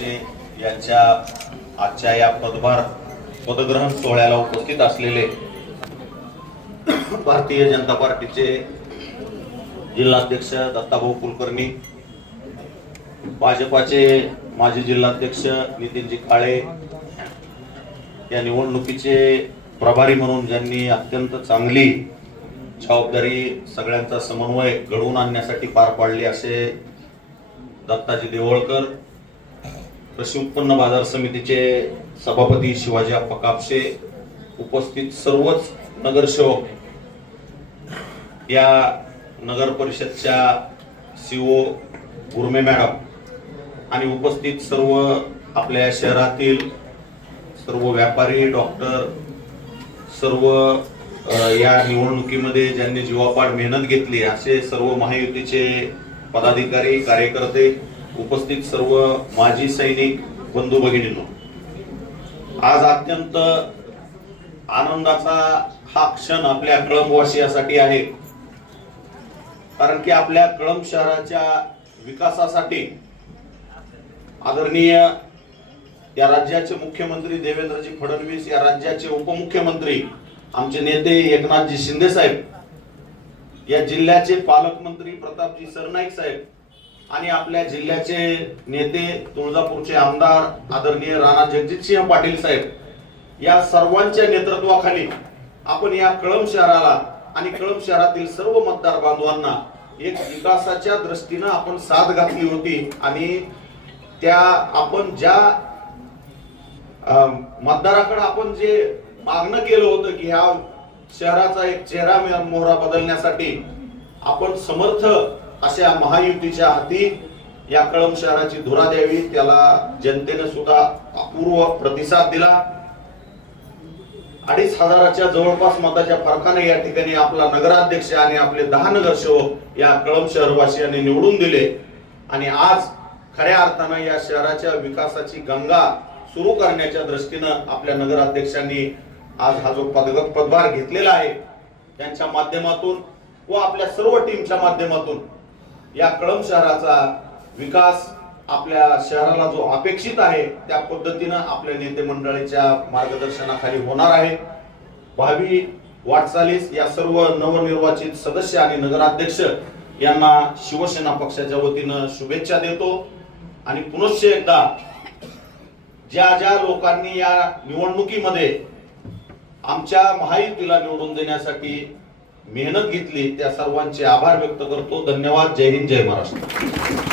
पक्षे यांच्या आजच्या या पदग्रहण सोहळ्याला उपस्थित असलेले भारतीय जनता पार्टीचे जिल्हाध्यक्ष दत्ताभाऊ कुलकर्णी, भाजपाचे माजी जिल्हाध्यक्ष नितीनजी काळे, या निवडणुकीचे प्रभारी म्हणून ज्यांनी अत्यंत चांगली जबाबदारी सगळ्यांचा समन्वय घडवून आणण्यासाठी पार पाडली असे दत्ताजी देवळकर, कृषी उत्पन्न बाजार समितीचे सभापती शिवाजी अप्पा कापसे, उपस्थित सर्वच नगरसेवक, या नगर परिषदच्या सीओ गुरमे मॅडम आणि उपस्थित सर्व आपल्या शहरातील सर्व व्यापारी, डॉक्टर, सर्व या निवडणुकीमध्ये ज्यांनी जीवापाड मेहनत घेतली असे सर्व महायुतीचे पदाधिकारी, कार्यकर्ते, उपस्थित सर्व माजी सैनिक बंधू भगिनींनो, आज अत्यंत आनंदाचा हा क्षण आपल्या कळंबवासियासाठी आहे, कारण की आपल्या कळंब शहराच्या विकासासाठी आदरणीय या राज्याचे मुख्यमंत्री देवेंद्रजी फडणवीस, या राज्याचे उपमुख्यमंत्री आमचे नेते एकनाथजी शिंदे साहेब, या जिल्ह्याचे पालकमंत्री प्रतापजी सरनाईक साहेब आणि आपल्या जिल्ह्याचे नेते तुळजापूरचे आमदार आदरणीय राणा जगजितसिंह पाटील साहेब, या सर्वांच्या नेतृत्वाखाली आपण या कळंब शहराला आणि कळंब शहरातील सर्व मतदार बांधवांना एक विकासाच्या दृष्टीने आपण साथ घातली होती आणि त्या आपण ज्या मतदाराकडे आपण जे मागणं केलं होतं की ह्या शहराचा एक चेहरा मोहरा बदलण्यासाठी आपण समर्थ अशा महायुतीच्या हाती या कळंब शहराची धुरा द्यावी, त्याला जनतेने सुद्धा अपूर्व प्रतिसाद दिला। 2500च्या जवळपास मताच्या फरकाने या ठिकाणी आपला नगराध्यक्ष आणि आपले 10 नगरसेवक या कळंब शहरवासियांनी निवडून दिले आणि आज खऱ्या अर्थानं या शहराच्या विकासाची गंगा सुरू करण्याच्या दृष्टीनं आपल्या नगराध्यक्षांनी आज हा जो पदभार घेतलेला आहे त्यांच्या माध्यमातून व आपल्या सर्व टीमच्या माध्यमातून या कळंब शहराचा विकास आपल्या शहराला जो अपेक्षित आहे त्या पद्धतीनं आपल्या नेते मंडळीच्या मार्गदर्शनाखाली होणार आहे। भावी वाटचालीस या सर्व नवनिर्वाचित सदस्य आणि नगराध्यक्ष यांना शिवसेना पक्षाच्या वतीनं शुभेच्छा देतो आणि पुनश्च एकदा ज्या ज्या लोकांनी या निवडणुकीमध्ये आमच्या महायुतीला निवडून देण्यासाठी मेहनत घेतली त्या सर्वांचे आभार व्यक्त करतो। धन्यवाद। जय हिंद, जय महाराष्ट्र।